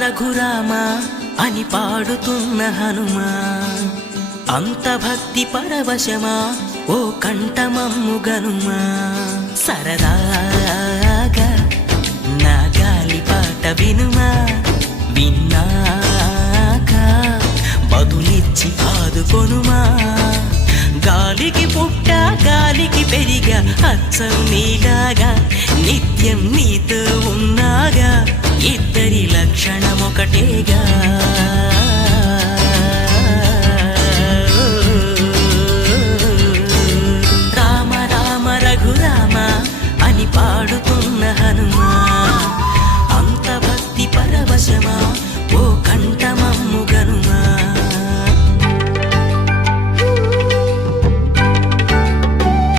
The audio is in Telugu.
రఘురామ అని పాడుతున్న హనుమా, అంత భక్తి పరవశమా ఓ కంఠమమ్ము గనుమా. సరదాగా నా గాలి పాట వినుమా, విన్నాక బదులిచ్చి ఆదుకొనుమా. గాలికి పుట్ట గాలికి పెరిగా అచ్చం నీలాగా, నిత్యం నీతో ఉన్నాగా, ఇద్దరి లక్షణమొకటేగా.